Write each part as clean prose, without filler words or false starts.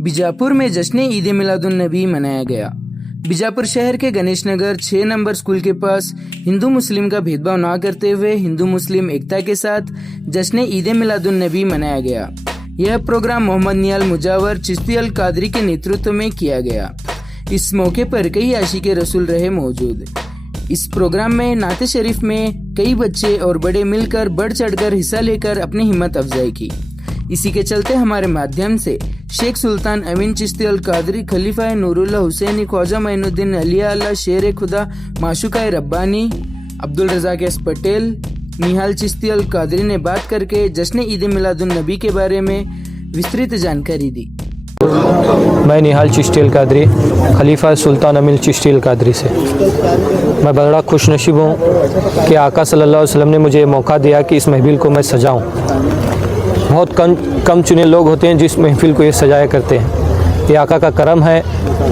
बीजापुर में जश्न ईद मिलादुन नबी मनाया गया। बीजापुर शहर के गणेश नगर 6 नंबर स्कूल के पास हिंदू मुस्लिम का भेदभाव न करते हुए हिंदू मुस्लिम एकता के साथ जश्न ईद मिलादुन नबी मनाया गया। यह प्रोग्राम मोहम्मद निहाल मुजावर चिश्ती अल कादरी के नेतृत्व में किया गया। इस मौके पर कई आशिके रसूल रहे मौजूद। इस प्रोग्राम में नाते शरीफ में कई बच्चे और बड़े मिलकर बढ़ चढ़कर हिस्सा लेकर अपनी हिम्मत अफजाई की। इसी के चलते हमारे माध्यम से शेख सुल्तान अमीन चिश्ती अल कादरी, खलीफा नूरुल्लाह हुसैनी, ख्वाजा मोइनुद्दीन अलिया अल्लाह, शेर खुदा माशूका रब्बानी, अब्दुल रज़ाक एस पटेल, निहाल चिश्ती अल कादरी ने बात करके जश्न ईद मिलादुन नबी के बारे में विस्तृत जानकारी दी। मैं निहाल चिश्ती अल कादरी, खलीफा सुल्तान अमीन चिश्ती अल कादरी से मैं बड़ा खुशनसीब हूँ कि आका सल्लल्लाहु अलैहि वसल्लम ने मुझे मौका दिया कि इस महफिल को मैं सजाऊँ। बहुत कम चुने लोग होते हैं जिस महफिल को ये सजाया करते हैं। ये आका का करम है,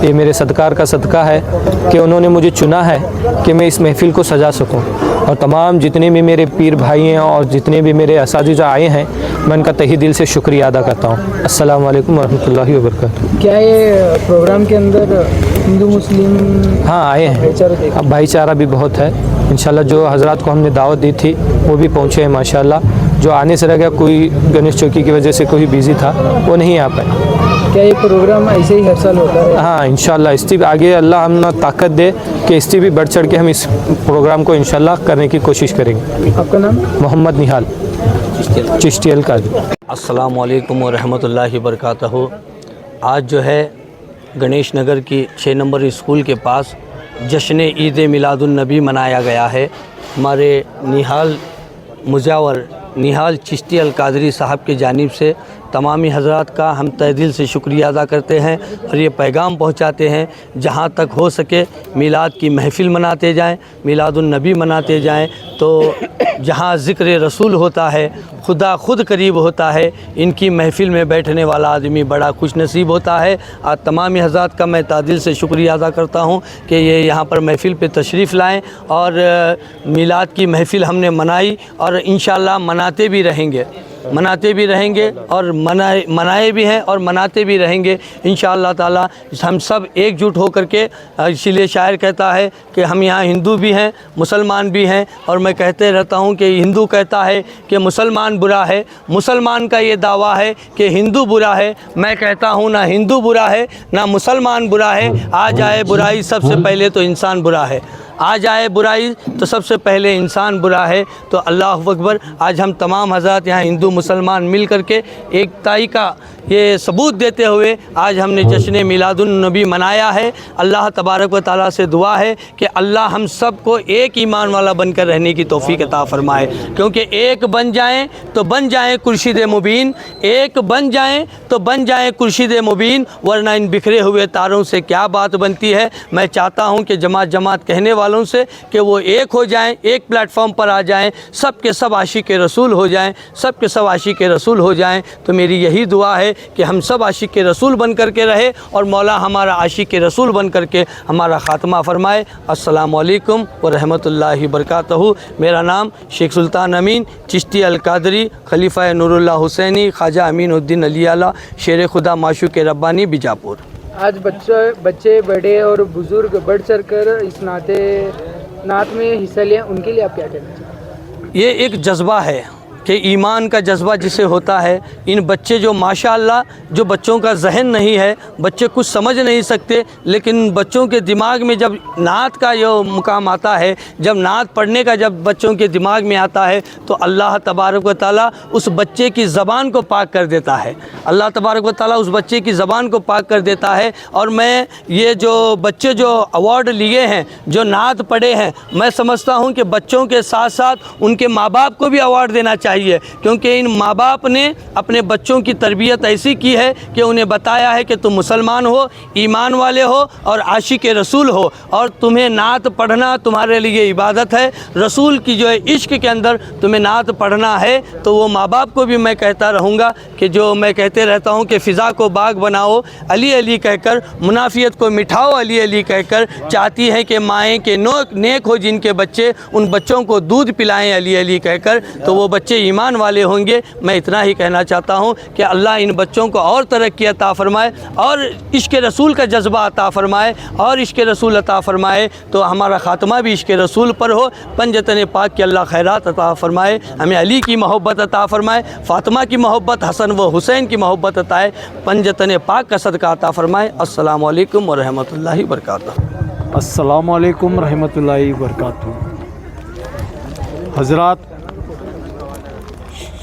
ये मेरे सदकार का सदका है कि उन्होंने मुझे चुना है कि मैं इस महफिल को सजा सकूं। और तमाम जितने भी मेरे पीर भाई हैं और जितने भी मेरे असातिज़ा आए हैं, मैं उनका तहे दिल से शुक्रिया अदा करता हूँ। अस्सलाम वालेकुम रहमतुल्लाहि व बरकातुहू। क्या ये प्रोग्राम के अंदर हिंदू मुस्लिम हाँ आए हैं, अब भाईचारा भी बहुत है। इंशाल्लाह जो हज़रात को हमने दावत दी थी वो भी पहुँचे हैं माशाल्लाह। जो आने से रह गया, कोई गणेश चौकी की वजह से कोई बिज़ी था, वो नहीं आ पाए। क्या ये प्रोग्राम ऐसे ही हर साल होता है? हाँ इंशाल्लाह इससे भी आगे अल्लाह हम ताकत दे कि इससे भी बढ़ चढ़ के हम इस प्रोग्राम को इंशाल्लाह करने की कोशिश करेंगे। आपका नाम? मोहम्मद निहाल चिश्ती अल कादरी। अस्सलाम वालेकुम व रहमतुल्लाहि व बरकातहू। आज जो है गणेश नगर की 6 नंबर स्कूल के पास जश्न ईद मिलादुन नबी मनाया गया है। हमारे निहाल मुजावर निहाल चिश्ती अल कादरी साहब की जानिब से तमामी हज़रात का हम तहे दिल से शुक्रिया अदा करते हैं और ये पैगाम पहुंचाते हैं जहां तक हो सके मिलाद की महफ़िल मनाते जाएं, मिलादुन नबी मनाते जाएं। तो जहां ज़िक्र रसूल होता है, खुदा खुद करीब होता है। इनकी महफ़िल में बैठने वाला आदमी बड़ा खुश नसीब होता है। आज तमामी हज़रात का मैं तहे दिल से शुक्रिया अदा करता हूँ कि ये यहाँ पर महफ़िल पे तशरीफ़ लाएँ और मिलाद की महफ़िल हमने मनाई और इंशाअल्लाह मनाते भी रहेंगे और मनाए भी हैं और मनाते भी रहेंगे इंशाअल्लाह ताला। हम सब एकजुट होकर के, इसीलिए शायर कहता है कि हम यहाँ हिंदू भी हैं, मुसलमान भी हैं। और मैं कहते रहता हूँ कि हिंदू कहता है कि मुसलमान बुरा है, मुसलमान का ये दावा है कि हिंदू बुरा है। मैं कहता हूँ ना हिंदू बुरा है ना मुसलमान बुरा है। आ जाए बुराई सबसे पहले तो इंसान बुरा है। आ जाए बुराई तो सबसे पहले इंसान बुरा है। तो अल्लाह अकबर। आज हम तमाम हज़रात यहाँ हिंदू मुसलमान मिल कर के एकताई का ये सबूत देते हुए आज हमने जश्न मिलादुन नबी मनाया है। अल्लाह तबारक व तआला से दुआ है कि अल्लाह हम सब को एक ईमान वाला बनकर रहने की तौफीक अता फ़रमाए। क्योंकि एक बन जाएं तो बन जाएं कुर्शीद मुबीन, एक बन जाएं तो बन जाएं कुर्शीद मुबीन, वरना इन बिखरे हुए तारों से क्या बात बनती है। मैं चाहता हूँ कि जमात कहने वालों से कि वो एक हो जाएं, एक प्लेटफॉर्म पर आ जाएं, सब के सब आशिक रसूल हो जाएं, सब के सब आशिक रसूल हो जाएं। तो मेरी यही दुआ है कि हम सब आशिक के रसूल बन कर के रहे और मौला हमारा आशिक के रसूल बन कर के हमारा ख़ात्मा फ़रमाए। अस्सलाम वालेकुम व रहमतुल्लाहि व बरकातहू। मेरा नाम शेख सुल्तान अमीन चिश्ती अल कादरी, खलीफा नूरुल्लाह हुसैनी, ख्वाजा अमीनुद्दीन अलिया अल्लाह, शेर खुदा माशूक रब्बानी, बीजापुर। आज बच्चे बड़े और बुज़ुर्ग बढ़ चढ़ कर इस नात में हिस्सा लिया, उनके लिए आप क्या कहना चाहते? ये एक जज्बा है कि ईमान का जज्बा जिसे होता है। इन बच्चे जो माशाअल्लाह, जो बच्चों का जहन नहीं है, बच्चे कुछ समझ नहीं सकते, लेकिन बच्चों के दिमाग में जब नात का ये मुकाम आता है, जब नात पढ़ने का जब बच्चों के दिमाग में आता है तो अल्लाह तबारक व तआला उस बच्चे की ज़बान को पाक कर देता है। अल्लाह तबारक व तआला उस बच्चे की ज़बान को पाक कर देता है। और मैं ये जो बच्चे जो अवार्ड लिए हैं, जो नात पढ़े हैं, मैं समझता हूँ कि बच्चों के साथ साथ उनके माँ बाप को भी अवार्ड देना चाहिए। क्योंकि इन माँ बाप ने अपने बच्चों की तरबियत ऐसी की है कि उन्हें बताया है कि तुम मुसलमान हो, ईमान वाले हो और आशिक रसूल हो, और तुम्हें नात पढ़ना तुम्हारे लिए इबादत है। रसूल की जो है इश्क के अंदर तुम्हें नात पढ़ना है। तो वो माँ बाप को भी मैं कहता रहूँगा कि जो मैं कहते रहता हूँ कि फ़िज़ा को बाग बनाओ अली अली कहकर, मुनाफियत को मिठाओ अली अली कहकर। चाहती है कि माएँ के नेक हो जिनके बच्चे, उन बच्चों को दूध पिलाएँ अली अली कहकर। तो वो बच्चे ईमान वाले होंगे। मैं इतना ही कहना चाहता हूँ कि अल्लाह इन बच्चों को और तरक्की अता फ़रमाए और इश्क़ रसूल का जज्बा अता फ़रमाए और इश्क़ रसूल अता फ़रमाए तो हमारा ख़ात्मा भी इश्क़ रसूल पर हो। पंजतन पाक की अल्लाह खैरात अता फ़रमाए, हमें अली की मोहब्बत अता फ़रमाए, फ़ातिमा की मोहब्बत, हसन व हुसैन की मोहब्बत अताए, पंजतन पाक का सदका अता फ़रमाए। अस्सलामु अलैकुम व रहमतुल्लाहि व बरकातहू। अस्सलामु अलैकुम रहमतुल्लाहि व बरकातहू। हज़रात,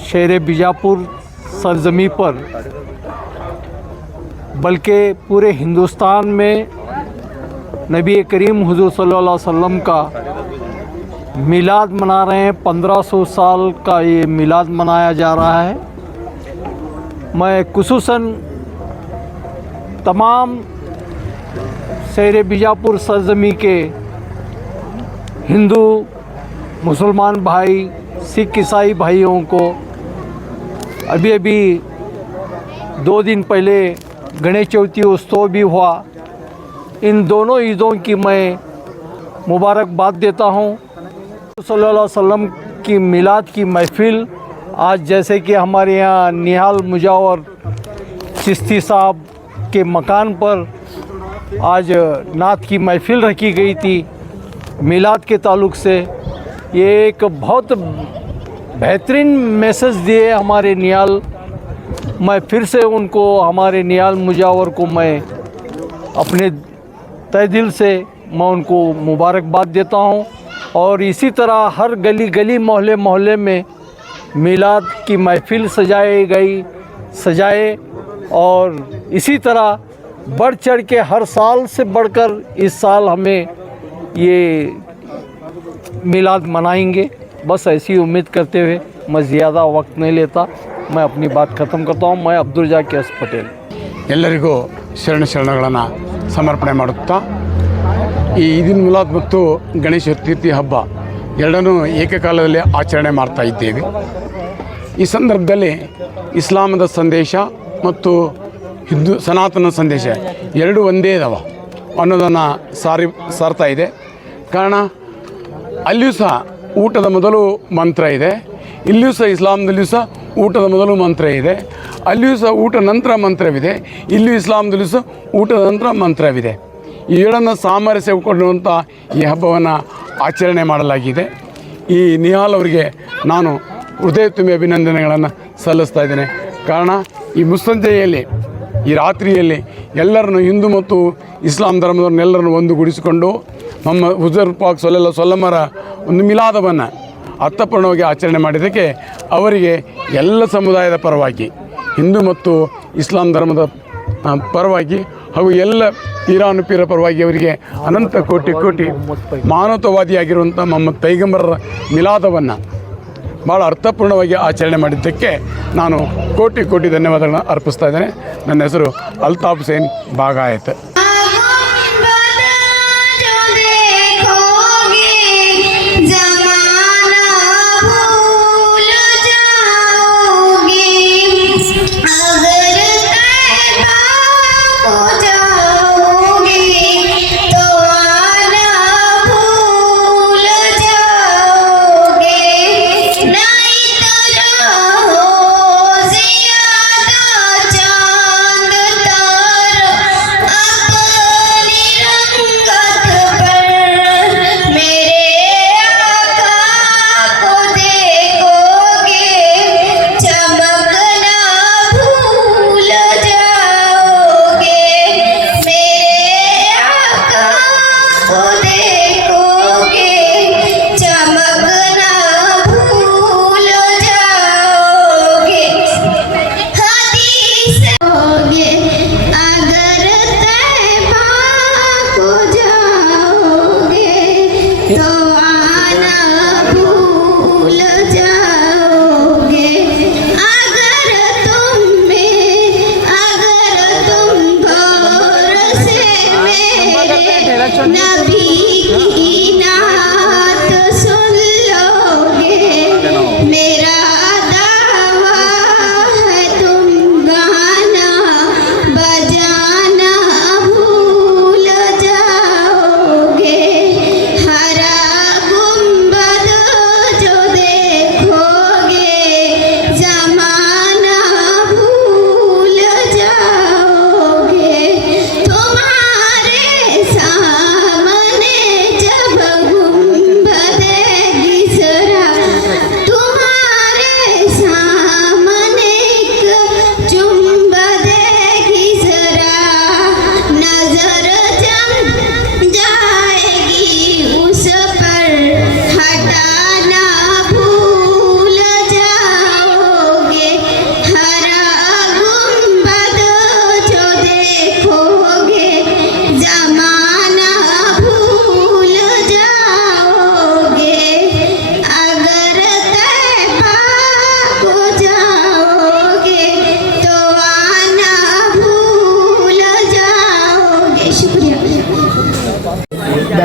शहर बीजापुर सरज़मी पर बल्कि पूरे हिंदुस्तान में नबी करीम हुज़ूर सल्लल्लाहु अलैहि वसल्लम का मिलाद मना रहे हैं। 1500 साल का ये मिलाद मनाया जा रहा है। मैं खुसूसन तमाम शहर बीजापुर सरज़मी के हिंदू मुसलमान भाई, सिख ईसाई भाइयों को अभी 2 दिन पहले गणेश चौथी उत्सव भी हुआ। इन दोनों ईदों की मैं मुबारकबाद देता हूँ। सल्लल्लाहु अलैहि वसल्लम की मिलाद की महफ़िल आज जैसे कि हमारे यहाँ निहाल मुजावर चिश्ती साहब के मकान पर आज नात की महफ़िल रखी गई थी मिलाद के ताल्लुक़ से। ये एक बहुत बेहतरीन मैसेज दिए हमारे नियाल। मैं फिर से उनको, हमारे नियाल मुजावर को मैं अपने तहे दिल से मैं उनको मुबारकबाद देता हूँ। और इसी तरह हर गली गली मोहल्ले मोहल्ले में मिलाद की महफ़िल सजाए और इसी तरह बढ़ चढ़ के हर साल से बढ़कर इस साल हमें ये मिलाद मनाएंगे। बस ऐसी उम्मीद करते हुए मैं ज़्यादा वक्त नहीं लेता, मैं अपनी बात ख़त्म करता हूँ। मैं अब्दुल जाकिर पटेल। ಎಲ್ಲರಿಗೂ ಶರಣಗಳನ್ನು ಸಮರ್ಪಣೆ ಮಾಡುತ್ತಾ ಈ ಈದಿನ್ ಮಿಲಾದ್ ಮತ್ತು ಗಣೇಶ ಚತುರ್ಥಿ ಹಬ್ಬ ಎರಡನ್ನೂ ಏಕಕಾಲದಲ್ಲಿ ಆಚರಣೆ ಮಾಡ್ತಾ ಇದ್ದೇವೆ। ಈ ಸಂದರ್ಭದಲ್ಲಿ ಇಸ್ಲಾಮದ ಸಂದೇಶ ಮತ್ತು ಹಿಂದೂ ಸನಾತನ ಸಂದೇಶ ಎರಡು ಒಂದೇ ಇದಾವೆ ಅನ್ನೋದನ್ನು ಸಾರ್ತಾ ಇದೆ। ಕಾರಣ ಅಲ್ಲಿಯೂ ಸಹ ಊಟದ ಮೊದಲು ಮಂತ್ರ ಇದೆ, ಇಲ್ಲಿಯೂ ಸಹ ಇಸ್ಲಾಂದಲ್ಲಿಯೂ ಸಹ ಊಟದ ಮೊದಲು ಮಂತ್ರ ಇದೆ, ಅಲ್ಲಿಯೂ ಸಹ ಊಟ ನಂತರ ಮಂತ್ರವಿದೆ, ಇಲ್ಲಿಯೂ ಇಸ್ಲಾಂದಲ್ಲಿಯೂ ಸಹ ಊಟದ ನಂತರ ಮಂತ್ರವಿದೆ। ಈ ಎರಡನ್ನು ಸಾಮರಸ್ಯಗೊಂಡುವಂಥ ಈ ಹಬ್ಬವನ್ನು ಆಚರಣೆ ಮಾಡಲಾಗಿದೆ। ಈ ನಿಹಾಲ್ ಅವರಿಗೆ ನಾನು ಹೃದಯ ತುಂಬಿ ಅಭಿನಂದನೆಗಳನ್ನು ಸಲ್ಲಿಸ್ತಾ ಇದ್ದೇನೆ। ಕಾರಣ ಈ ಮುಸ್ಸಂಜೆಯಲ್ಲಿ, ಈ ರಾತ್ರಿಯಲ್ಲಿ ಎಲ್ಲರನ್ನು, ಹಿಂದೂ ಮತ್ತು ಇಸ್ಲಾಂ ಧರ್ಮದವ್ರನ್ನೆಲ್ಲರನ್ನು ಒಂದುಗೂಡಿಸಿಕೊಂಡು ನಮ್ಮ ಹುಜೂರ್ ಪಾಕ್ ಸಲ್ಲಲ್ಲಾಹು ಅಲೈಹಿ ವಸಲ್ಲಮರ ಒಂದು ಮಿಲಾದವನ್ನು ಅರ್ಥಪೂರ್ಣವಾಗಿ ಆಚರಣೆ ಮಾಡಿದ್ದಕ್ಕೆ ಅವರಿಗೆ ಎಲ್ಲ ಸಮುದಾಯದ ಪರವಾಗಿ, ಹಿಂದೂ ಮತ್ತು ಇಸ್ಲಾಂ ಧರ್ಮದ ಪರವಾಗಿ ಹಾಗೂ ಎಲ್ಲ ಪೀರಾನುಪೀರ ಪರವಾಗಿ ಅವರಿಗೆ ಅನಂತ ಕೋಟಿ ಕೋಟಿ ಮಾನವತಾವಾದಿಯಾಗಿರುವಂಥ ಮೊಹಮ್ಮದ್ ಪೈಗಂಬರರ ಮಿಲಾದವನ್ನು ಭಾಳ ಅರ್ಥಪೂರ್ಣವಾಗಿ ಆಚರಣೆ ಮಾಡಿದ್ದಕ್ಕೆ ನಾನು ಕೋಟಿ ಕೋಟಿ ಧನ್ಯವಾದಗಳನ್ನು ಅರ್ಪಿಸ್ತಾ ಇದ್ದೇನೆ। ನನ್ನ ಹೆಸರು ಅಲ್ತಾಫ್ ಹುಸೇನ್ ಬಾಗಾಯತ್।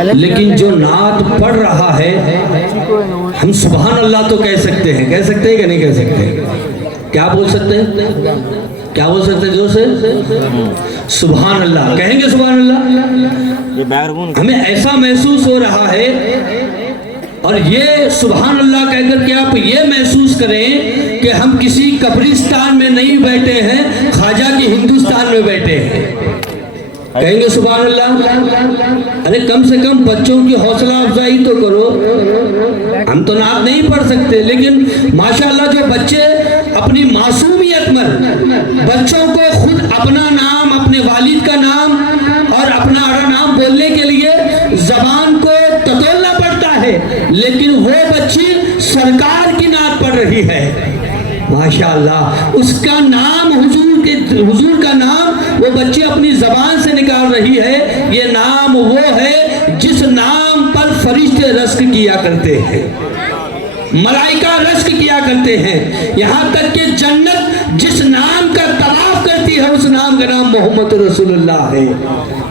लेकिन जो नात पढ़ रहा है, हम सुभान अल्लाह तो कह सकते हैं कि नहीं कह सकते? क्या बोल सकते हैं? क्या बोल सकते हैं जोर से? सुभान अल्लाह कहेंगे। सुभान अल्लाह हमें ऐसा महसूस हो रहा है, और ये सुभान अल्लाह कहकर के आप ये महसूस करें कि हम किसी कब्रिस्तान में नहीं बैठे हैं, ख्वाजा के हिंदुस्तान में बैठे हैं। कहेंगे सुभान अल्लाह। अरे कम से कम बच्चों की हौसला अफजाई तो करो। हम तो नात नहीं पढ़ सकते, लेकिन माशाअल्लाह जो बच्चे अपनी मासूमियत में बच्चों को खुद अपना नाम, अपने वालिद का नाम और अपना अड़ा नाम बोलने के लिए जबान को टटोलना पड़ता है, लेकिन वो बच्ची सरकार की नात पढ़ रही है। माशाअल्लाह उसका नाम हुजूर का नाम वो बच्ची अपनी जबान से निकाल रही है। ये नाम वो है जिस नाम पर फरिश्ते रस्क किया करते हैं, मलाइका रस्क किया करते हैं। यहाँ तक कि जन्नत जिस नाम का तवाफ करती है उस नाम का नाम मोहम्मद रसूलुल्लाह है।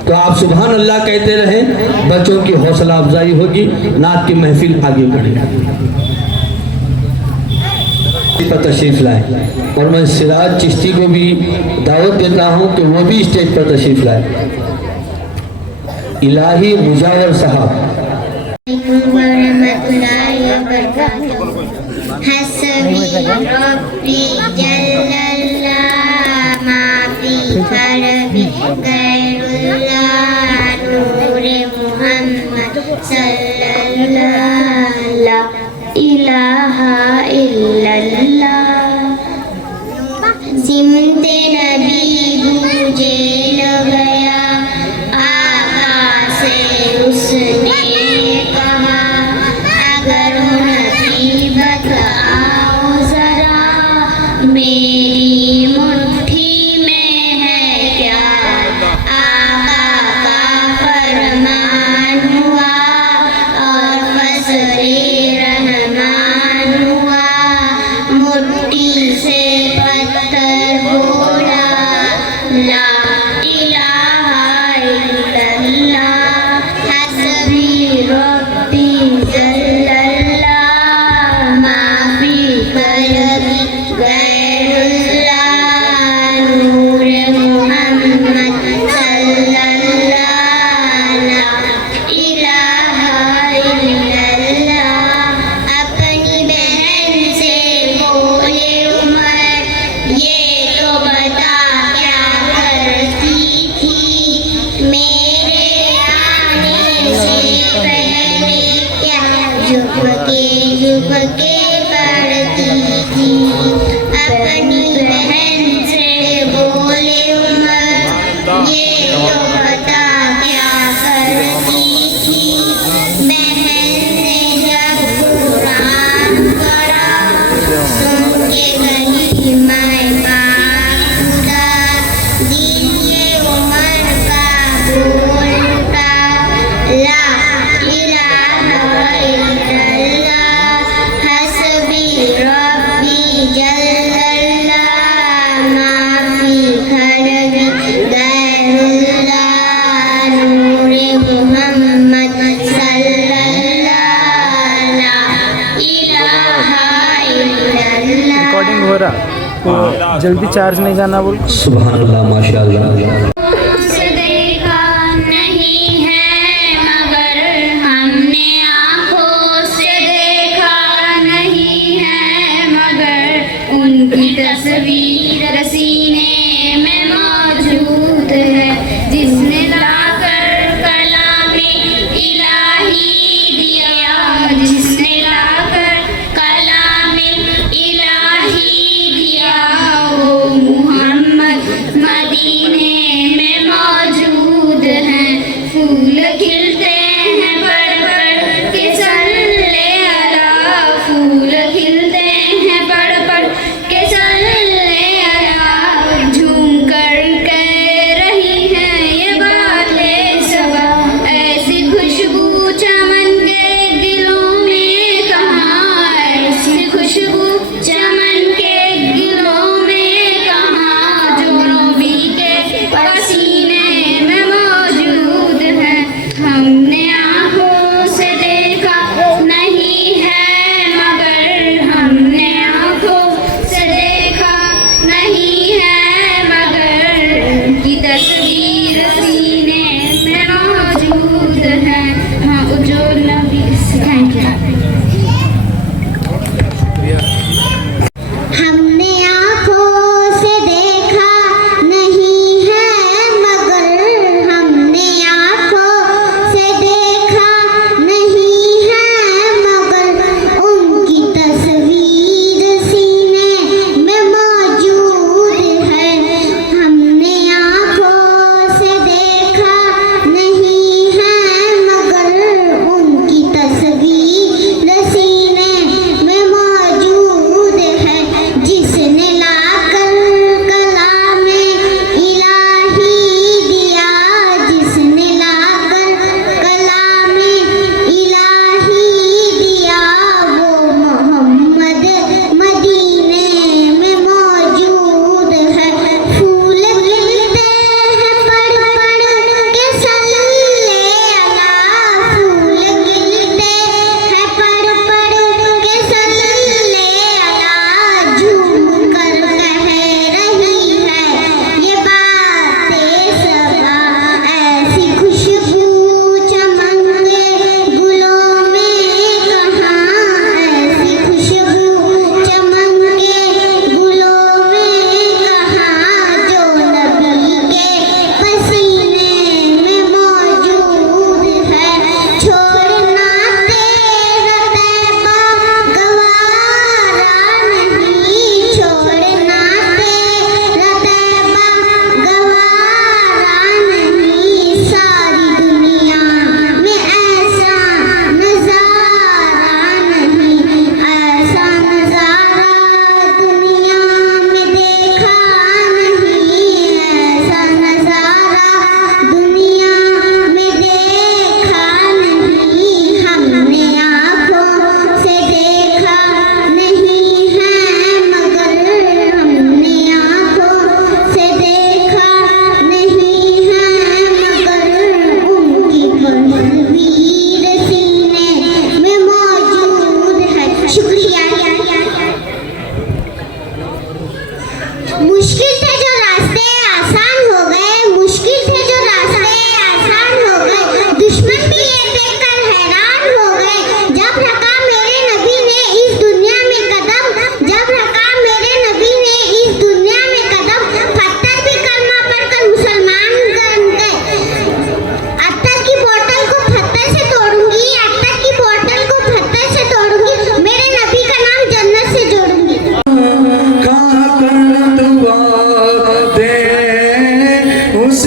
तो आप सुभान अल्लाह कहते रहें, बच्चों की हौसला अफजाई होगी, नात की महफिल आगे बढ़ेगी। पर तशरीफ लाए, और मैं सिराज चिश्ती को भी दावत देता हूँ कि वो भी स्टेज पर तशरीफ लाए। इलाही मुजावर साहब। इलाहा इल्लल्लाह सिमते नबी गूंजे गया, आका से उसने कहा अगर नबी बताओ जरा मेरी मुट्ठी में है क्या। आका का फरमान हुआ और फसले मुट्ठी से पत्थर बोला ला इलाहा इल्लल्लाह हस्बी रब्बी जल्लल्लाह माफी कल्बी गैरुल्लाह नूरे मोहम्मद सल्लल्लाह ला इलाहा इल्लल्लाह। अपनी बहन से बोले उमर, ये तो बता क्या करती थी, मेरे आने से पहले क्या झुक के पढ़ती थी। अपनी बहन से बोले उमर, ये तो बता क्या करती थी, बहन ने जब कुरान पढ़ा सुन के कही मैं खुदा, दिन ये उमर का बोल उठा ला इलाहा इल्लल्लाह हस्बी रब्बी जल्लल्लाह माफी खल्बी गैरुल्लाह नूरे मोहम्मद सल्लल्लाह ला इलाहा इल्लल्लाह। रिकॉर्डिंग हो रहा, जल्दी चार्ज नहीं जाना बोल। सुभान अल्लाह माशाअल्लाह। देखा नहीं है मगर हमने आँखों से देखा नहीं है, मगर उनकी तस्वीर सीने में मौजूद है, जिसने लाकर कलामे इलाही दिया, जिसने लाकर कलामे इलाही दिया, वो मुहम्मद मदीने में मौजूद हैं। फूल खिलते हैं बढ़ बढ़ के सल्ले अला, फूल खिलते हैं बढ़ बढ़ के सल्ले अला, झूम कर कह रही हैं ये बातें सबा, ऐसी खुशबू चमन के दिलों में कहाँ, ऐसी खुशबू चमन के दिलों में कहाँ, जो नबी के पसीने में मौजूद है। हम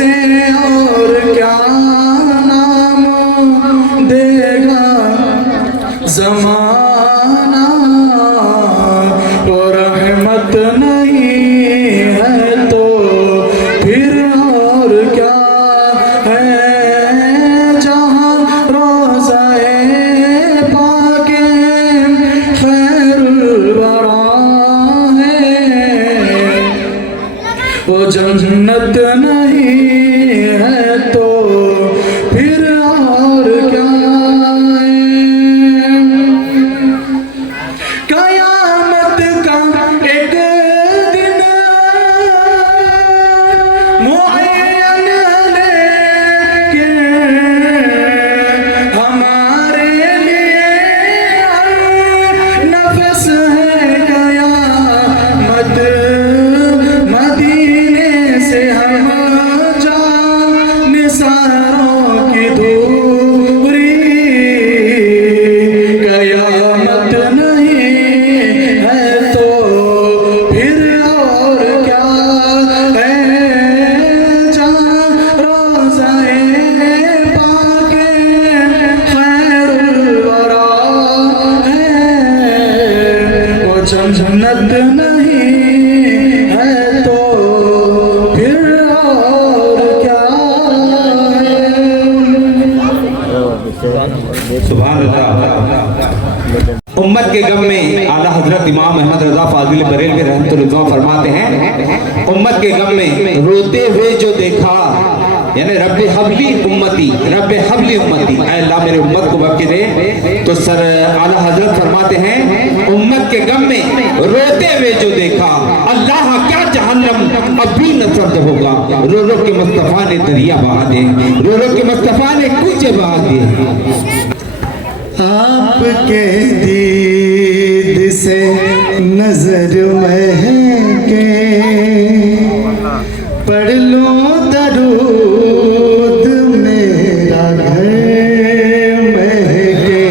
उसे और क्या नाम देगा ज़माना, वो रहमत नहीं है तो फिर और क्या है। जहाँ रोज़ाए पाके खैरुल वरा है, वो जन्नत नहीं है तो फिर और क्या है। कयामत का एक दिन मुअय्यन लेके हमारे लिए नफस है कयामत, मदीने से हम जा निसारों की दूरी। कयामत नहीं है तो फिर और क्या है। जहाँ रोज़ाए पाके खैरुल वरा है, वो जन्नत नहीं है तो फिर और क्या है। सुभान अल्लाह। उम्मत के गम में आला हजरत इमाम अहमद रजा फाजिल बरेलवी रहमतुल्लाह फरमाते हैं, उम्मत के गम में रोते हुए जो देखा, यानी रब्बे हबली उम्मती, रब्बे हबली उम्मती, ऐ अल्लाह मेरे उम्मत को बख्श दे। तो सर आला हजरत फरमाते हैं, उम्मत के गम में रोते हुए जो देखा, अल्लाह क्या जहन्नम अब भी न सर्द होगा। रो रो के मुस्तफा ने दरिया बहा दे, रो रो के मुस्तफा ने कुछ बहा दे। आपके दीद से नजर महके, पढ़ लो दरूद मेरा घर महके।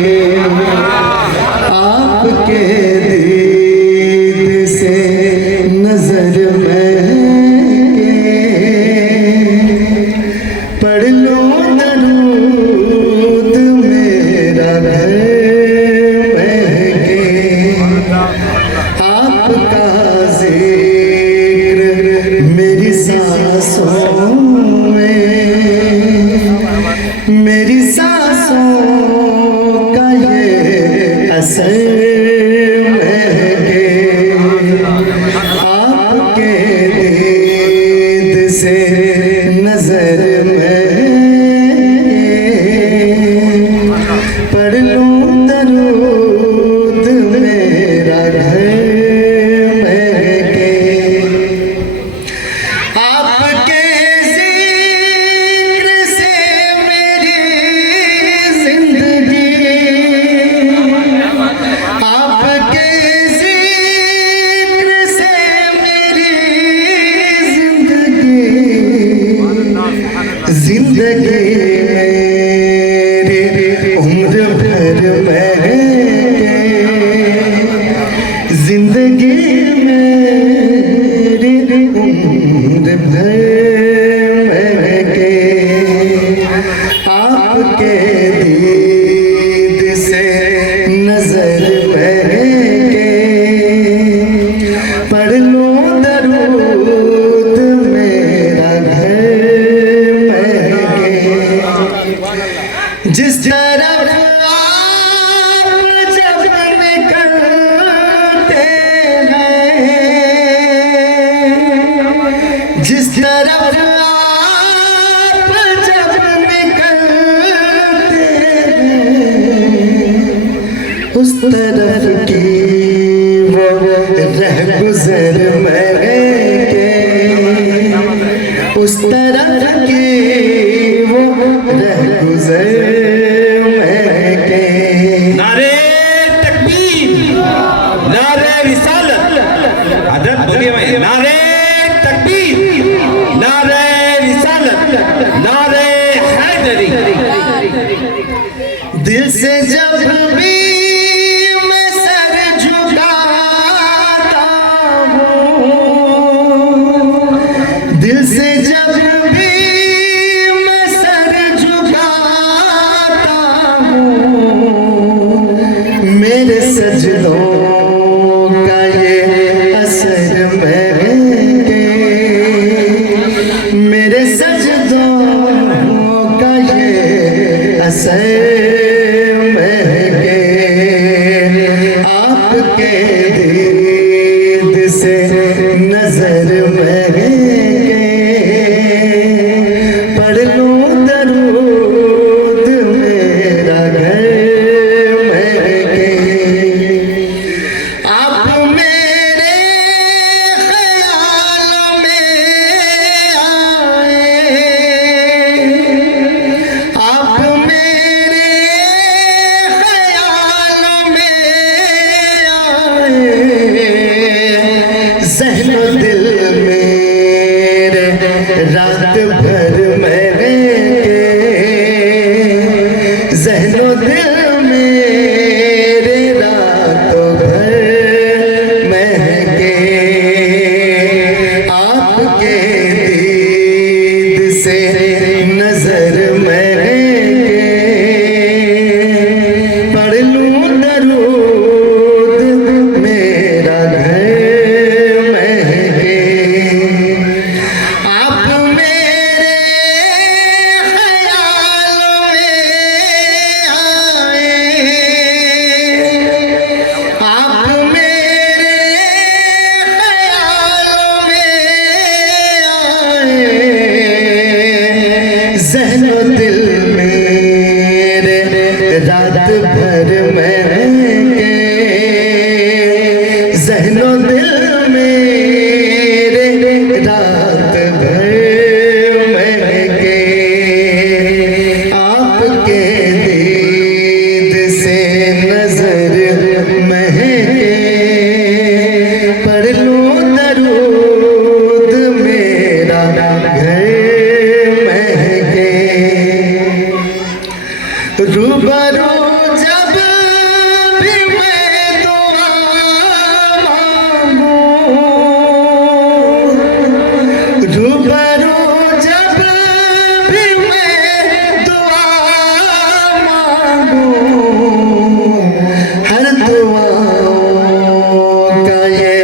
आपके दीद से नजर महके, पढ़ लो दरूद मेरा घर महके। आपका जिक्र मेरी सांसों में, मेरी सांसों का ये असर महके। आपके दीद से नजर पढ़ लो दरूद मेरा घर महके। आपके जिक्र से मेरी जिंदगी, आपके जिक्र से मेरी जिंदगी, जिंदगी उम्र भर महके। जिंदगी मेरी उम्र भर महके। आपके दीद से नजर महके, पढ़ लो दरूद मेरा घर महके। जिस तरफ आप जब निकलते हैं, जिस तरफ आप जब निकलते हैं, उस तरफ की वो रह गुजर महके। उस तरफ की वो रह गुजर महके। नारे तकबीर, नारे रिसालत, हजरत बोलिए भाई, नारे तकबीर, नारे रिसालत, नारे हैदरी। दिल से जब भी मैं सर झुकाता हूँ, दिल से जब भी असर महके आपके दीद से नजर महके पढ़ लूं दरूद मेरा घर महके आप मेरे ख्याल में आए आप मेरे ख्याल में आए ज़हनो दिल मेरे रात भर महके ज़हनो दिल मेरे रात भर महके आपके दीद से नजर महके पढ़ लूं दरूद मेरा घर महके आप मेरे ख्याल में आए आप मेरे ख्याल में आए ज़हनो दिल मेरे रात भर महके ज़हनो दिल मेरे रात भर महके आपके दीद से नजर महके पढ़ लूं दरूद मेरा घर महके रूबरू जब भी मैं दुआ मांगूं रूबरू जब भी मैं दुआ मांगूं हर दुआओं का ये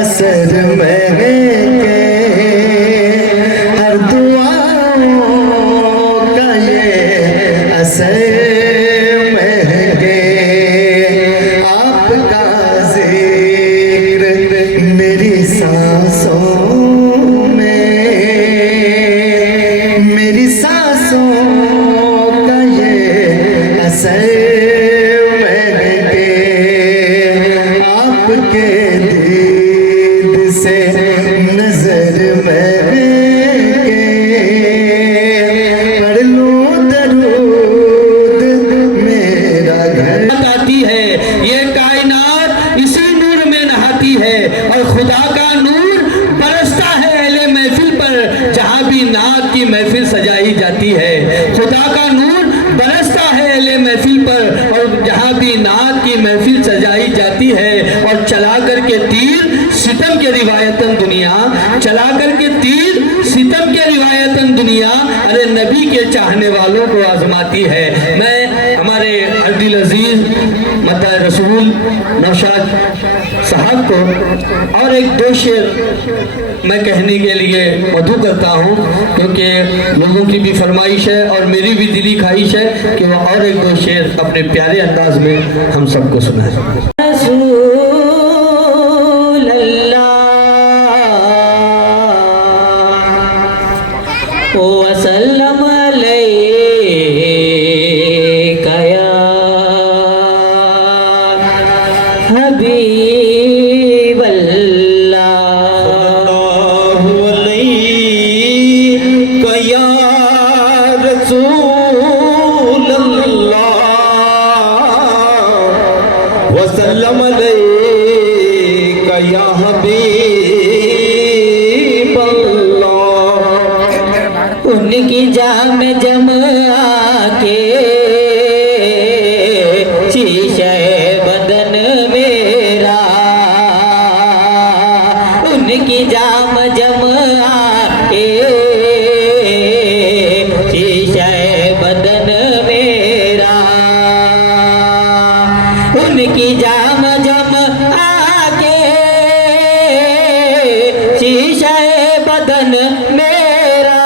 असर महके हर दुआओं का ये असर महके आपका जिक्र मेरी सांसों में मेरी सांसों का ये असर महके आपके दीद से नजर महके पढ़ लूं दरूद मेरा घर आती है, ये कायनात इसी नूर में नहाती है और खुदा का नूर बरसता है अहले महफिल पर जहाँ भी नात की महफिल सजाई जाती है। खुदा का नूर बरसता है अहले महफिल पर और जहाँ भी नात की महफिल सजाई जाती है और चला करके तीर सितम के रिवायतन दुनिया चला करके तीर सितम के रिवायतन दुनिया अरे नबी के चाहने वालों को आजमाती है। मैं हमारे दिल अजीज मता रसूल नौशाद साहब को और एक दो शेर मैं कहने के लिए मधु करता हूँ क्योंकि लोगों की भी फरमाइश है और मेरी भी दिली ख्वाहिश है कि वह और एक दो शेर अपने प्यारे अंदाज में हम सबको सुनाए। रसूल अल्लाह ओ वसल्लम अलैका या हबीब अल्लाह या रसूल अल्लाह वसल्लम अलैका या हबीब अल्लाह उनकी जाम जम आके शीशे बदन मेरा उनकी जाम जम आके शीशे बदन मेरा उनकी जाम जम आके शीशे बदन मेरा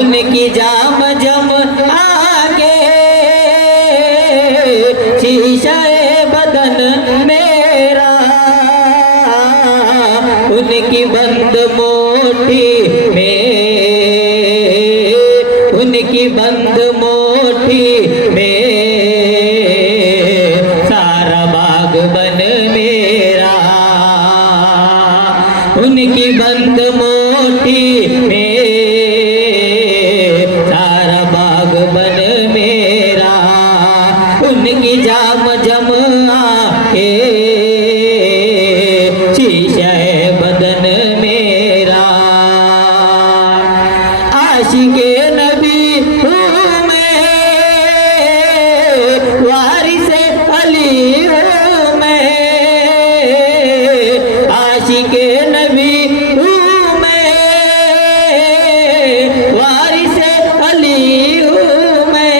उनकी जाम जम आशिके नबी हूँ मैं, वारिसे अली हूँ मैं, आशिके नबी हूँ मैं, वारिसे अली हूँ मैं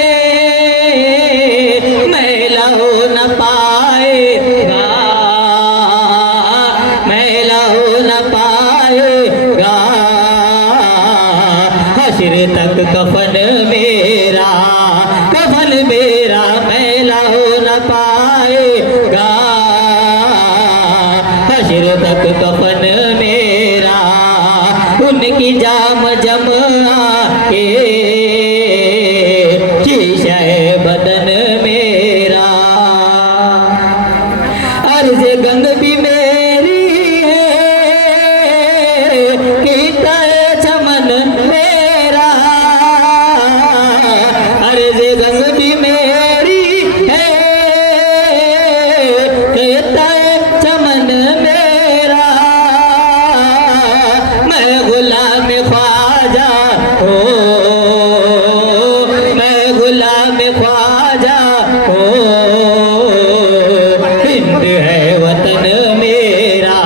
लहो न पाएगा, मैं लहो न पाएगा हश्र तक कफन मेरा, कफन मेरा मैला हो न पाएगा हश्र तक कफन मेरा, उनकी जाम जमा के शीशे बदन मेरा, अर्ज़ गंग भी मेरी है, कीता चमन मेरा, अर्ज़ गंग भी मेरी है, कीता चमन मेरा, मैं गुलाम ख्वाजा हो, मैं गुलाम ख्वाजा हो, हिंद है वतन मेरा,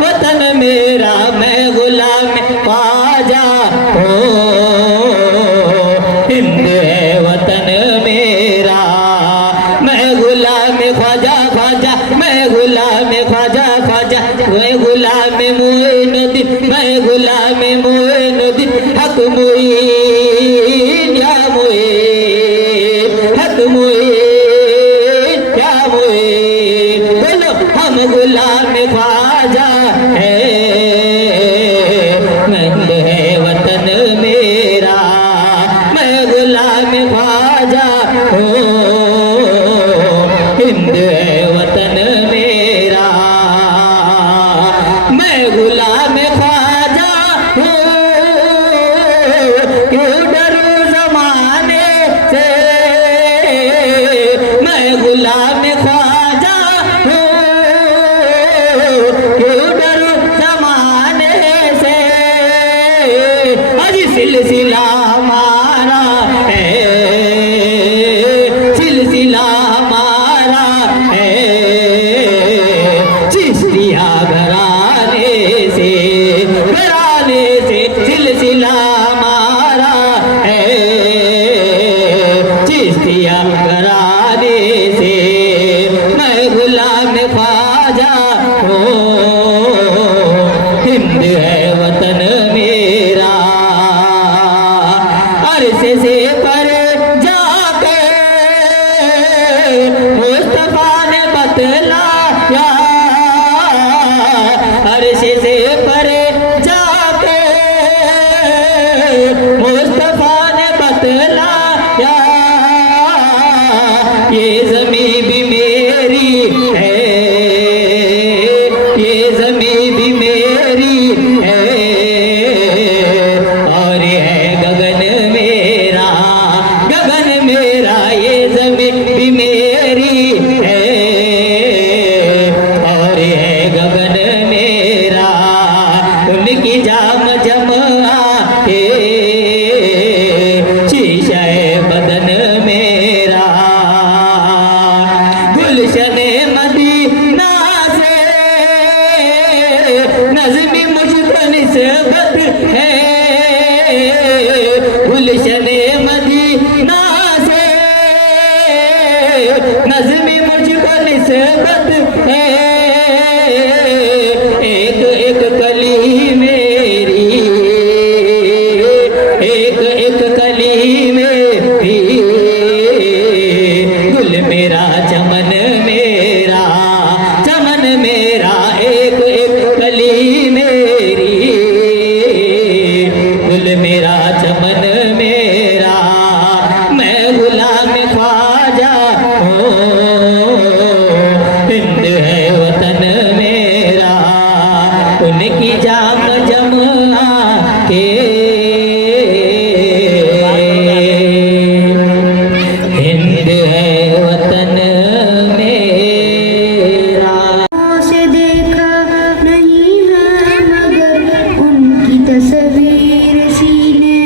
वतन मेरा मैं गुलाम ख्वाजा हो, हिंद है वतन मेरा, मैं गुलाम ख्वाजा ख्वाजा, मैं गुलाम ख्वाजा ख्वाजा, मैं गुलाम मोइनुद्दीन, मैं गुलाम मोइनुद्दीन, हक मोइन या मोइन, हक मोइन या मोइन, बोलो हम गुलाम ख्वाजा है, हिंद है वतन मेरा, मैं गुलाम ख्वाजा हो, हिंद है वतन मेरा, मैं गुलाम ख्वाजा हूँ, क्यों डरूं ज़माने से, मैं गुलाम ख्वाजा हूँ, क्यों डरूं ज़माने से, अज सिलसिला हमारा है, सिलसिला हमारा है, चिश्तिया घराने से, घराने से सिलसिला हमारा है, चिश्तिया घराने से, मैं गुलाम ख्वाजा हो, हिंद है वतन मेरा, अरसे से पर जाके मुस्तफा ने बतलाया, अरसे से पर जाके मुस्तफा ने बतलाया, ये ज़मीं भी मेरी है, ये ज़मीं भी मेरी है, और है गगन मेरा, गगन मेरा, ये ज़मीं भी मेरी है, और है गगन मेरा, उनकी जाम जमा के शीशे बदन मेरा, गुलशने मदीना से नज़्म मुझको निस्बत है, गुलशने मदीना से नज़्म मुझको निस्बत है, एक एक कली मेरी, एक एक कली मेरी, गुल मेरा चमन मेरा, चमन मेरा, एक एक कली मेरी, गुल मेरा चमन मेरा, मैं गुलाम ख्वाजा हूँ, हिंद है वतन मेरा, उनकी जाम जमा के हिंद है वतन मेरा। से देखा नहीं है मगर उनकी तस्वीर सीने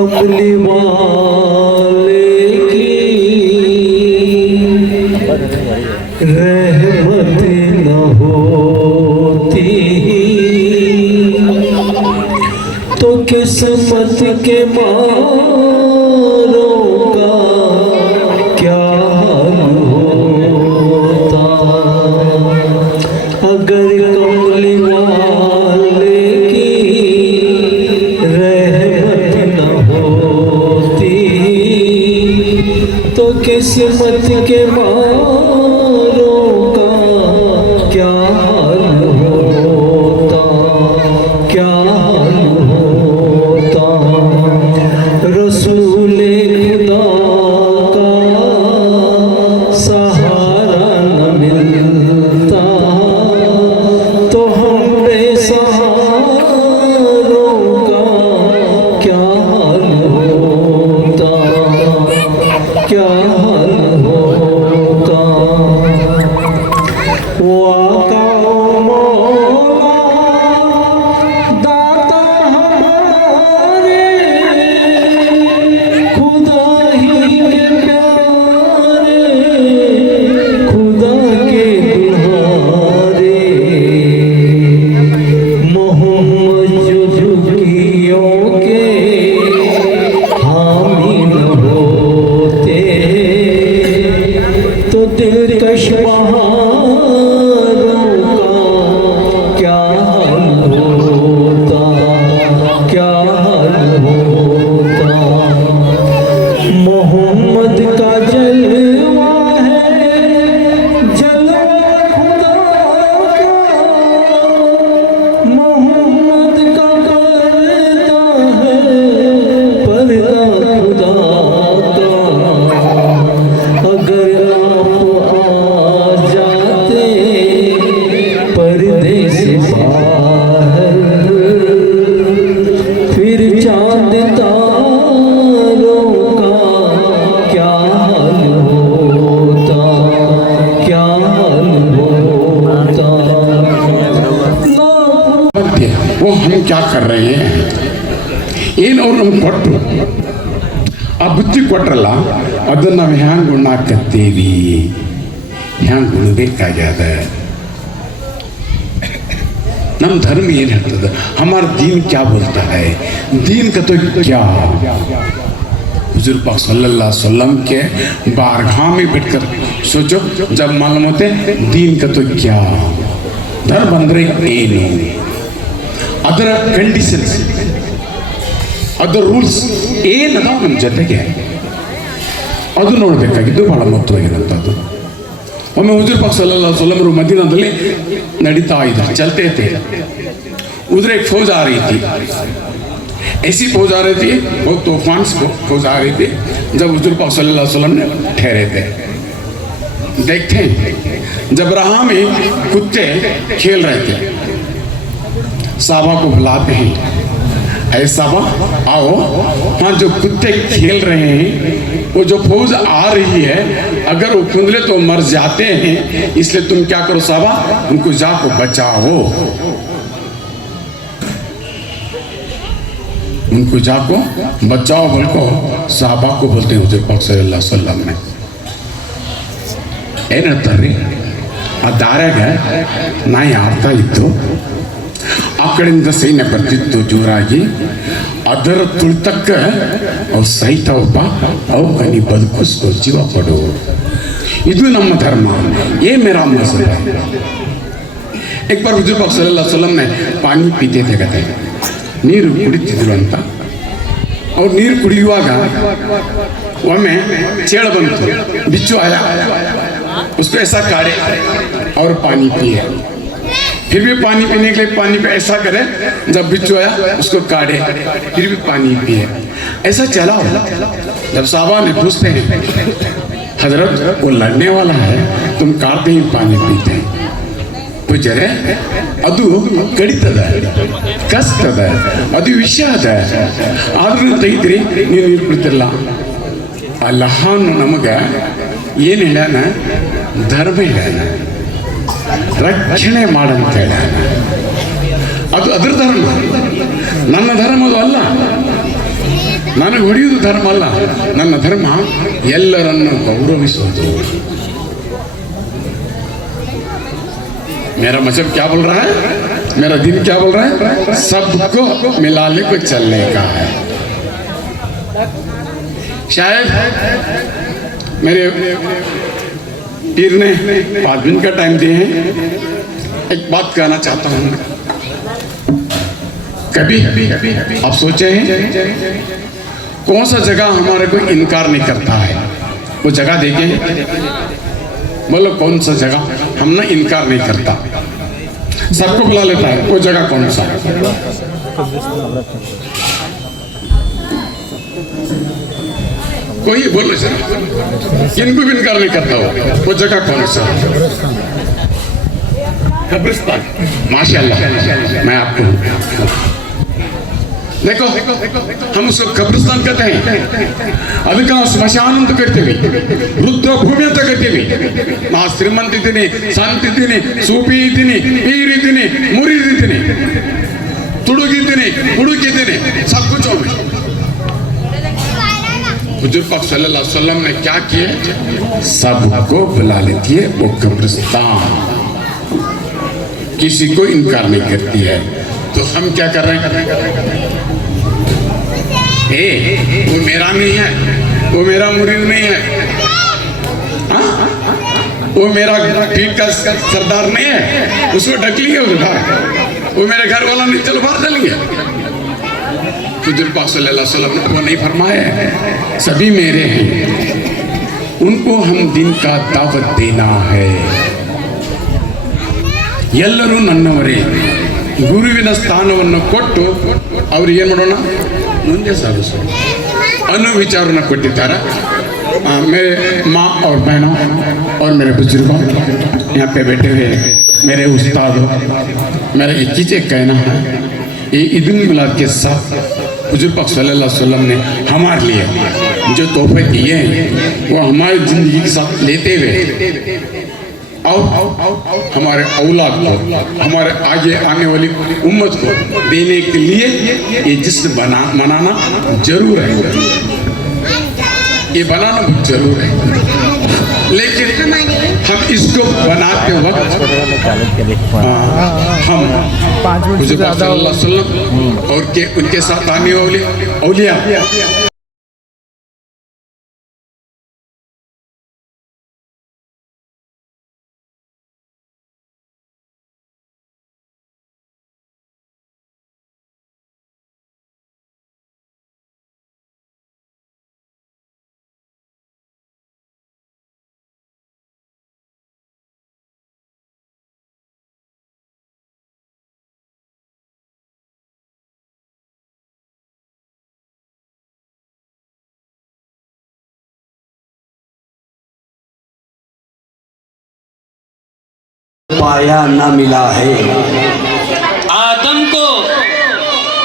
कमली वाले की रहमत न होती तो किस्मत के मारों का क्या हाल होता। अगर कमली वाले की रहमत न होती तो किस्मत के मारों का क्या हाल होता, क्या हाल होता। रसूले खुदा का सहारा न मिलता तो हम बेसहारों का क्या हाल होता, क्या हाल होता। वो आका मौला दाता हमारे खुदा ही के प्यारे, खुदा के दुलारे। मोहम्मद जो झुकियों के हामी न होते तो दिलकश बहारों का क्या हाल होता, क्या हाल होता। मोहम्मद का जलवा है जलवा खुदा का, मोहम्मद का पर्दा है पर्दा खुदा का। अगर आप आ जाते पर्दे से बाहर फिर चांद तारों का क्या हाल होता, क्या हाल होता। ಮಧ್ಯೆ वो हम क्या कर रहे हैं ಏನು ಅವ್ರು ನಮ್ಗೆ ಕೊಟ್ಟರು ಆ ಬುದ್ಧಿ ಕೊಟ್ರಲ್ಲ ಅದನ್ನು ನಾವು ಹ್ಯಾಂಗೆ ಉಣ್ಣಾಕತ್ತೀವಿ, ಹ್ಯಾಂಗೆ ಉಣ್ಬೇಕಾಗ್ಯದ। ನಮ್ಮ धर्म ಏನು ಹೇಳ್ತದೆ, हमारा दीन क्या बोलता है, दीन का तो क्या। हुजूर पाक सल्लल्लाहु अलैहि वसल्लम के बारगाह में बैठकर सोचो, जब मालूम होते दीन का तो क्या, धर्म ಅಂದ್ರೆ ಏನು, ಅದರ ಕಂಡೀಷನ್ಸ್, ಅದರ ರೂಲ್ಸ್ ಏನದಾವ ನಮ್ಮ ಜೊತೆಗೆ ಅದು ನೋಡಬೇಕಾಗಿದ್ದು ಬಹಳ ಮಹತ್ವವಾಗಿರುವಂಥದ್ದು। ಒಮ್ಮೆ ಹುಜೂರ್ ಪಾಕ್ ಸಲ್ಲಲ್ಲಾಹು ಅಲೈಹಿ ವಸಲ್ಲಂ ಮದೀನಾದಲ್ಲಿ ನಡೀತಾ ಇದ್ರು, चलते थे, उधर एक फौज आ रही थी, ऐसी फौज आ रही थी, बहुत तूफान फौज आ रही थी। जब हुजूर पाक सल्लल्लाहु अलैहि वसल्लम ने ठहरे थे, देखते हैं जब राह में कुत्ते खेल रहे थे, साहबा को बुलाते हैं, ऐ साहबा आओ, हाँ जो कुत्ते खेल रहे हैं वो जो फौज आ रही है अगर वो कुंदले तो मर जाते हैं, इसलिए तुम क्या करो साहबा, उनको जाको बचाओ, उनको जाको बचाओ बोल को साहबा को बोलते हैं हुजूर पाक सल्लल्लाहु अलैहि वसल्लम ने। ಏನು ಹೇಳ್ತಾರ್ರಿ, ಆ ದಾರ್ಯಾಗ ನಾಯಿ ಆಡ್ತಾ ಇತ್ತು, ಆ ಕಡೆಯಿಂದ ಸೈನ್ಯ ಬರ್ತಿತ್ತು ಜೋರಾಗಿ, ಅದರ ತುಳಿತಕ್ಕೆ ಅವು ಸಹಿತಾವಪ್ಪ, ಅವಕ್ಕೆ ನೀ ಬದುಕಿಸ್ಕೋ, ಜೀವ ಕೊಡು, ಇದು ನಮ್ಮ ಧರ್ಮ, ये मेरा मजहब है। एक बार हुजूर पाक सल्लल्लाहु अलैहि वसल्लम ने पानी पीते थे, कहते ನೀರು ಕುಡಿತಿದ್ರು ಅಂತ, ಅವ್ರು ನೀರು ಕುಡಿಯುವಾಗ ಒಮ್ಮೆ ಚೇಳ ಬಂತು, बिच्छू आया, उसको ऐसा काटे और पानी पिए, फिर भी पानी पीने के लिए पानी पे ऐसा करे, जब बिच्छू आया उसको काटे, फिर भी पानी पिए, ऐसा चला। जब साहबा ने पूछते हैं हजरत वो लड़ने वाला है, तुम काटते ही पानी पीते हैं, ಪೂಜ್ಯರೇ ಅದು ಕಡಿತದ ಕಸ್ತದ ಅದು ವಿಷ ಅದ ಆದ್ರೂ ತೆಗಿದ್ರಿ ನೀವು ನೀರು ಕುಡಿತಿರಲ್ಲ ಅಲ್ಲಾಹನು ನಮಗೆ ಏನು ಹೇಳ್ಯಾನ ಧರ್ಮ ಹೇಳ್ಯಾನ ರಕ್ಷಣೆ ಮಾಡಂತ ಹೇಳ್ಯಾನ ಅದು ಅದ್ರ ಧರ್ಮ ನನ್ನ ಧರ್ಮ ಅದು ಅಲ್ಲ ನನಗೆ ಹೊಡೆಯುವುದು ಧರ್ಮ ಅಲ್ಲ, ನನ್ನ ಧರ್ಮ ಎಲ್ಲರನ್ನು ಗೌರವಿಸುವುದು. मेरा मजहब क्या बोल रहा है, मेरा दिन क्या बोल रहा है, सबको मिलाने को चलने का है. शायद मेरे पीर ने 5 दिन का टाइम दिए हैं. एक बात कहना चाहता हूँ. कभी आप सोचे हैं कौन सा जगह हमारे को इनकार नहीं करता है, वो जगह देखें. बोलो कौन सा जगह हम ना इनकार नहीं करता, सबको बुला लेता है, वो जगह कौन सा है? कोई बोलो सर, किनको भी इनकार नहीं करता हो, वो जगह कौन सा है? कब्रिस्तान. माशाल्लाह, मैं आपको देखो हम उसको कब्रिस्तान कहते हैं. ಅದಕ್ಕೆ ನಾವು ಸ್ಮಶಾನ ಅಂತ ಕರಿತೀವಿ, ರುದ್ರ ಭೂಮಿ ಅಂತ ಕರಿತೀವಿ. ನಾ ಶ್ರೀಮಂತ ಇದ್ದೀನಿ, ಸಂತ ಇದ್ದೀನಿ, ಸೂಫಿ ಇದ್ದೀನಿ, ಪೀರ್ ಇದ್ದೀನಿ, ಮುರೀದ್ ಇದ್ದೀನಿ, ತುಡುಗಿದ್ದೀನಿ, ಹುಡುಕಿದ್ದೀನಿ, सब कुछ हो. हुजूर पाक सल्लल्लाहु अलैहि वसल्लम ने क्या किया, सबको बुला लेती है वो कब्रिस्तान, किसी को इनकार नहीं करती है. तो हम क्या कर रहे हैं, वो मेरा नहीं है, वो मेरा मुरीद नहीं है, हा? वो मेरा पीठ का सरदार नहीं है, उसको ढक लिए उधर. वो मेरे घर वाला नहीं, चलो बाहर चलेंगे. हुजूर पाक सल्लल्लाहु अलैहि वसल्लम ने वो नहीं फरमाया, सभी मेरे हैं, उनको हम दिन का दावत देना है. ಎಲ್ಲರೂ ನನ್ನವರೇ, ಗುರುವಿನ ಸ್ಥಾನವನ್ನು ಕೊಟ್ಟು ಅವ್ರಿಗೆ ಏನು ಮಾಡೋಣ, ಮುಂದೆ ಸಾಗಿಸೋಣ ಅನ್ನೋ ವಿಚಾರನ ಕೊಟ್ಟಿದ್ದಾರೆ. मेरे माँ और बहनों और मेरे बुजुर्गों, यहाँ पे बैठे हुए मेरे उस्तादों, मेरा एक चीज़ कहना है, ये ईद उल मिलाद के साथ हुजूर पाक सल्लल्लाहु अलैहि वसल्लम ने हमारे लिए जो तोहफे दिए हैं वो हमारी ज़िंदगी के साथ लेते हुए और हमारे औलाद को, हमारे आगे आने वाली उम्मत को देने के लिए ये जश्न मनाना जरूर है, ये बनाना बहुत जरूर है. लेकिन हम इसको बनाते वक्त हम हुजूर पाक सल्लल्लाहु अलैहि वसल्लम और के उनके साथ आने वाले औलिया पाया न मिला है. आदम को,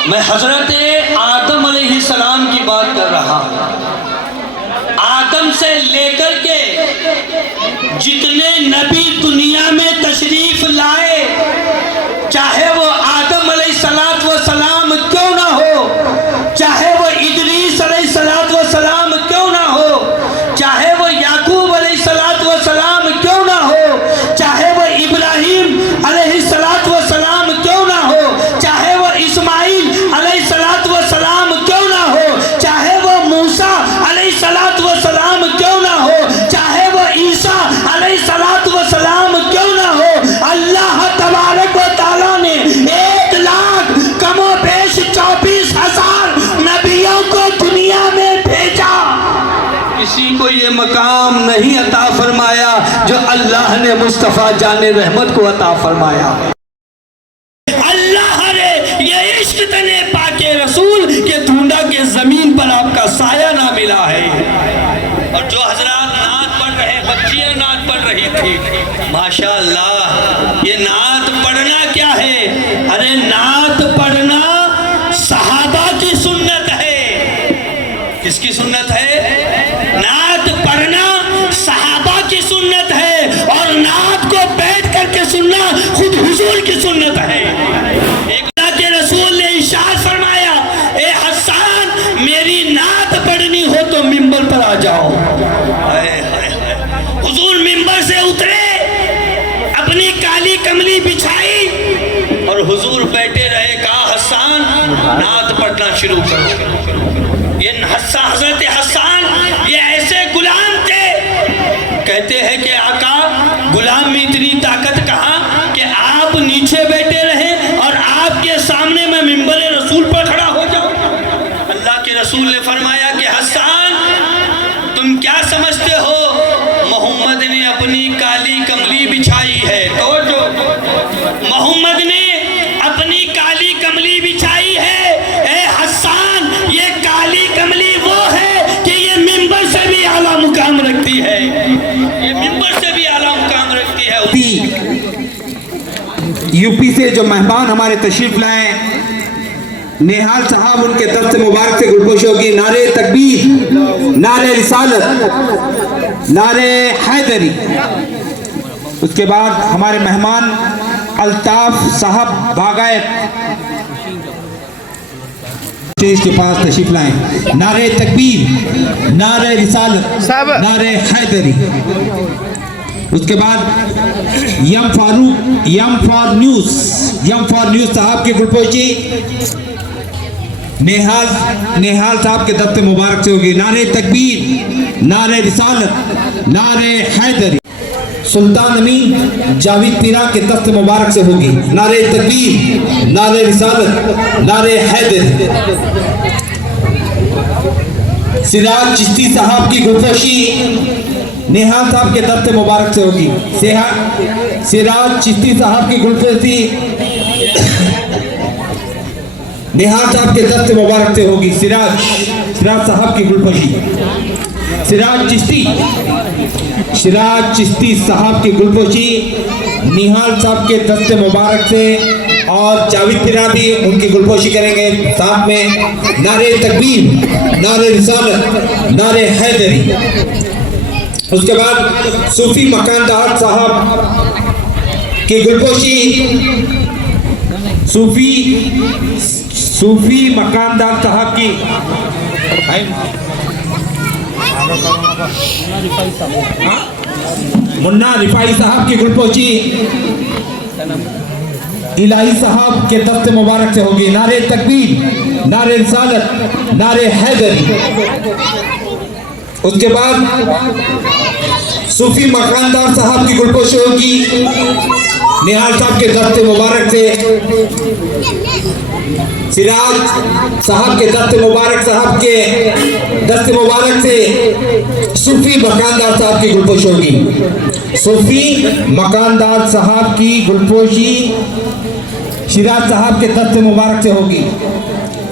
मैं हजरत आदम अलैहिस्सलाम की बात कर रहा हूँ. आदम से लेकर के जितने नबी दुनिया में तशरीफ लाए, चाहे वो आदम अलैहिस्सलाम क्यों ना हो, चाहे वो इदरीस अलैहिस्सलाम क्यों ना हो, चाहे वो याकूब अलैहिस्सलाम क्यों ना हो, चाहे वो इब्राहिम अलैहिस्सलाम क्यों ना हो, चाहे वो इस्माइल अलैहिस्सलाम क्यों ना हो, चाहे वो मूसा अलैहिस्सलाम क्यों ना हो, चाहे वो ईसा अलैहिस्सलाम क्यों ना हो, अल्लाह तबारक व तआला ने 1,00,000 कमो बेश 24,000 नबियों को दुनिया में भेजा. किसी को ये मकाम नहीं अता फरमाया जो अल्लाह ने मुस्तफ़ा जाने रहमत को अता फरमाया. अल्लाह ने ये इश्क तने पाके रसूल के ढूंढा के जमीन पर आपका साया ना मिला है. और जो हजरात नात पढ़ रहे, बच्चियां नात पढ़ रही थी, माशाअल्लाह, ये नात पढ़ना क्या है, अरे नात पढ़ना सहाबा की सुन्नत है. किसकी सुन्नत है? नात पढ़ना सहाबा की सुन्नत है, और नात को बैठ करके सुनना खुद हुजूर की सुन्नत है. एक के रसूल ने इरशाद फरमाया, ए हसन मेरी कमली बिछाई और हुजूर बैठे रहे, कहा हसन नात पढ़ना शुरू करो। ये हजरत हसन ये ऐसे गुलाम थे, कहते हैं कि आका गुलाम में इतनी ताकत कहाँ कि आप नीचे बैठे रहे और आपके सामने मैं मिंबर रसूल पर खड़ा हो जाऊं। अल्लाह के रसूल ने फरमाया कि हसन तुम क्या समझते हो, मोहम्मद ने अपनी काली कमली बिछाई है। तो जो मोहम्मद ने अपनी काली कमली बिछाई है, ए हसन ये काली कमली वो है कि ये मिंबर से भी आला मुकाम रखती है, ये मिंबर से भी आला मुकाम रखती है। यूपी से जो मेहमान हमारे तशरीफ लाए, नेहाल साहब उनके दस्त मुबारक से गुलपोश होगी। नारे तकबीर, नारे रिसालत, नारे हैदरी। उसके बाद हमारे मेहमान अल्ताफ साहब बागायत स्टेज के पास तशरीफ लाए। नारे तकबीर, नारे रिसालत, नारे हैदरी। उसके बाद यम फारूक, यम फॉर न्यूज साहब के गुलपोशी नेहाल साहब के दफ्तर मुबारक से होगी। नारे तकबीर, नारे रिसालत, नारे हैदरी। सुल्तान अमीन जावेद पीरा के दफ्तर मुबारक से होगी। नारे तकबीर, नारे रिसालत, नारे हैदरी। सिराज चिश्ती साहब की गुलपोशी नेहाल साहब के दफ्तर मुबारक से होगी। सिराज चिश्ती साहब की गुलपोशी नेहाल साहब के दस्त मुबारक से होगी। सिराज साहब की गुलपोशी सिराज चिश्ती साहब की गुलपोशी निहाल साहब के दस्त मुबारक से, और जावेद पीरा भी उनकी गुलपोशी करेंगे साथ में। नारे तकबीर, नारे रिसालत, नारे हैदरी। उसके बाद सूफी मकानदार साहब की गुलपोशी सूफी मकानदार साहब की मुन्ना रिफाई साहब की गुलपोशी इलाही साहब के दफ्तर मुबारक से होगी। नारे तकबीर, नारे रिसालत, नारे हैदरी। उसके बाद सूफी मकानदार साहब की गुलपोशी होगी निहाल साहब के दफ्तर मुबारक से। सिराज साहब के दफ्तर मुबारक से सूफी मकानदार साहब की गुलपोशी होगी। सूफी मकानदार साहब की गुलपोशी सिराज साहब के दफ्तर मुबारक से होगी।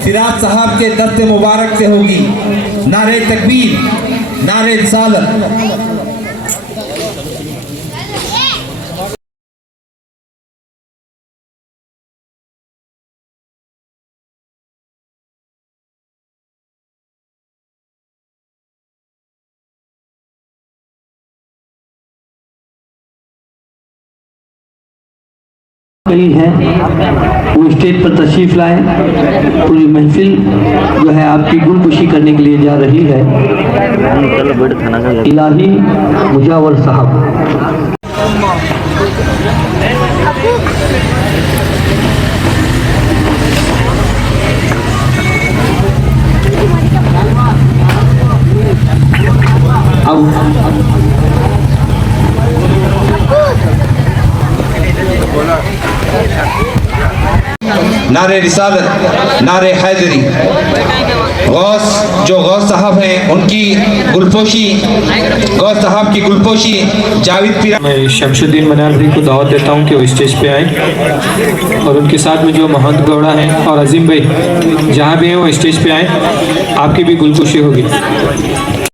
सिराज साहब के दफ्तर मुबारक से होगी। नारे तकबीर, नारे रिसालत। गई है वो स्टेज पर तशरीफ लाए। पूरी महफिल जो है आपकी गुलकुशी करने के लिए जा रही है। इलाही मुजावर साहब। नारे रिसालत, नारे हैदरी। गौस साहब हैं उनकी गुलपोशी, गौस साहब की गुलपोशी जावेद पीरा। मैं शमशुद्दीन मनार भाई को दावत देता हूं कि वो स्टेज पे आए, और उनके साथ में जो महंत गौड़ा हैं और अजीम भाई जहां भी हैं वो स्टेज पे आए। आपकी भी गुलपोशी होगी।